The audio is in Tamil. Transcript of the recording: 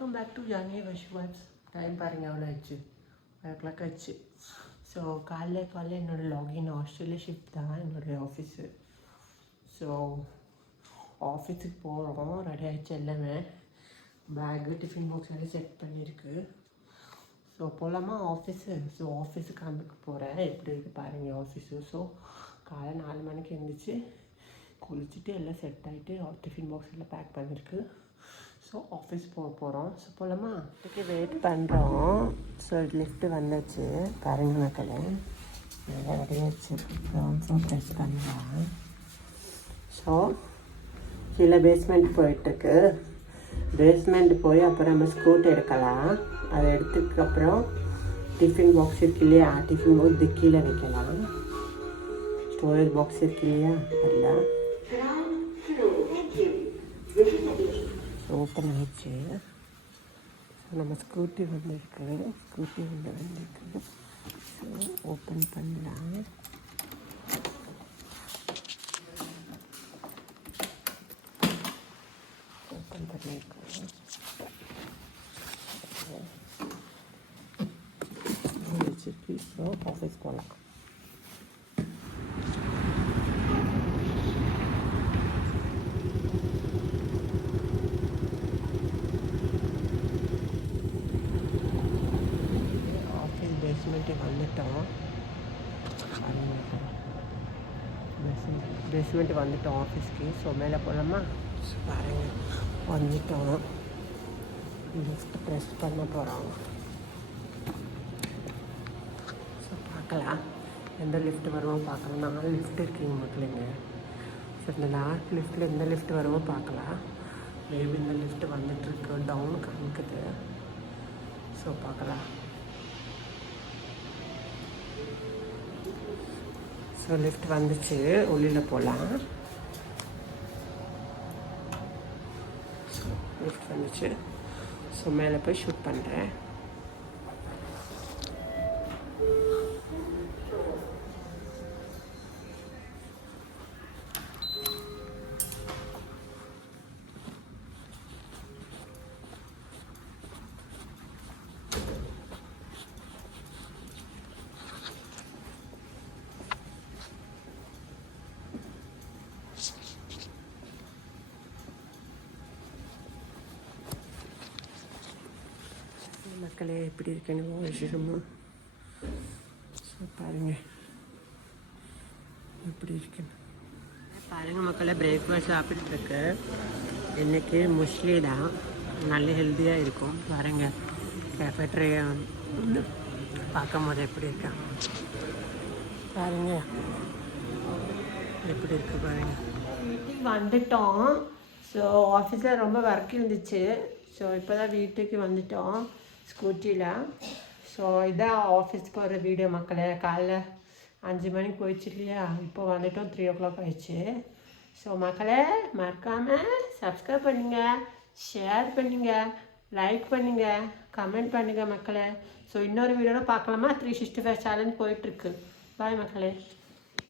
வெல்கம் பேக் டு ஜானி வஷ்வாட்ஸ். டைம் பாருங்கள் எவ்வளோ ஆயிடுச்சு, 5 o'clock ஆயிடுச்சு. ஸோ காலைல என்னோடய லாகின் ஆஸ்திரேலியா ஷிஃப்ட் தான் என்னுடைய ஆஃபீஸு. ஸோ ஆஃபீஸுக்கு போகிறோம், ரெடி ஆகிடுச்சு எல்லாமே. பேக்கு டிஃபின் பாக்ஸ் எல்லாம் செட் பண்ணியிருக்கு. ஸோ போகலாமா ஆஃபீஸு? ஸோ ஆஃபீஸுக்கு காமிக்க போகிறேன், எப்படி இருக்குது பாருங்கள் ஆஃபீஸு. ஸோ காலை 4 மணிக்கு எழுந்திரிச்சு குளிச்சுட்டு எல்லாம் செட் ஆகிட்டு டிஃபின் பாக்ஸ் எல்லாம் பேக் பண்ணியிருக்கு. ஸோ ஆஃபீஸ் போகிறோம். ஸோ போகலாமா? இதுக்கு வெயிட் பண்ணுறோம். ஸோ லிஃப்ட்டு வந்துச்சு பாருங்க மக்களே, நல்லா ரெடி வச்சுருக்கோம். ஸோ ப்ரெஸ் பண்ணலாம். ஸோ கீழே பேஸ்மெண்ட் போயிட்டுருக்கு. பேஸ்மெண்ட் போய் அப்புறம் நம்ம ஸ்கூட் எடுக்கலாம். அதை எடுத்ததுக்கப்புறம் டிஃபின் பாக்ஸ் இருக்கு இல்லையா, டிஃபின் பாக்ஸ் கீழே வைக்கலாம். ஸ்டோரேஜ் பாக்ஸ் இருக்கு இல்லையா, அதில் ஓப்பன் ஆகிடுச்சு. ஸோ நம்ம ஸ்கூட்டி வந்துருக்கு, ஸ்கூட்டி வந்துருக்கு. ஸோ ஓப்பன் பண்ணலாம். ஓப்பன் பண்ணியிருக்கோம். ஸோ ஆஃபீஸ் போகலாம். பேஸ்மெண்ட்டுக்கு வந்துட்டோம். பேஸ்மெண்ட்டு வந்துட்டோம் ஆஃபீஸ்க்கு. ஸோ மேலே போகலாமா? பாருங்கள் வந்துட்டோம். லிஃப்ட் ப்ரெஸ் பண்ண போகிறோம். ஸோ பார்க்கலாம் எந்த லிஃப்ட் வருமோ பார்க்கலாம். 4 லிஃப்ட் இருக்குங்க மக்களுங்க. ஸோ இந்த 4 லிஃப்ட்டில் எந்த லிஃப்ட் வருமோ பார்க்கலாம். மேபி இந்த லிஃப்ட் வந்துட்டுருக்கு, டவுன் காமிக்குது. ஸோ பார்க்கலாம். ஸோ லிஃப்ட் வந்துச்சு, உள்ளில் போகலாம். ஸோ லிஃப்ட் வந்துச்சு. ஸோ மேலே போய் ஷூட் பண்ணுறேன். மக்களே எப்படி இருக்குன்னு விஷயமா ஸோ பாருங்கள் எப்படி இருக்குன்னு பாருங்கள் மக்களே. பிரேக்ஃபாஸ்ட் சாப்பிட்டுருக்கு. இன்றைக்கி முஸ்லி தான், நல்ல ஹெல்த்தியாக இருக்கும். பாருங்கள் கேஃபேட்ரியா பார்க்கும் போது எப்படி இருக்கா பாருங்கள், எப்படி இருக்கு பாருங்கள். வீட்டுக்கு வந்துட்டோம். ஸோ ஆஃபீஸில் ரொம்ப ஒர்க் இருந்துச்சு. ஸோ இப்போ தான் வீட்டுக்கு வந்துட்டோம் ஸ்கூட்டியில். ஸோ இதான் ஆஃபீஸ் போகிற வீடியோ மக்களே. காலைல 5 மணிக்கு போயிடுச்சு இல்லையா, இப்போ வந்துட்டோம் 3 o'clock ஆயிடுச்சு. ஸோ மக்களே மறக்காமல் சப்ஸ்கிரைப் பண்ணுங்கள், ஷேர் பண்ணுங்கள், லைக் பண்ணுங்கள், கமெண்ட் பண்ணுங்கள் மக்களே. ஸோ இன்னொரு வீடியோவில் பார்க்கலாமா? 365 சேலஞ்ச் போயிட்டுருக்கு. பாய் மக்களே.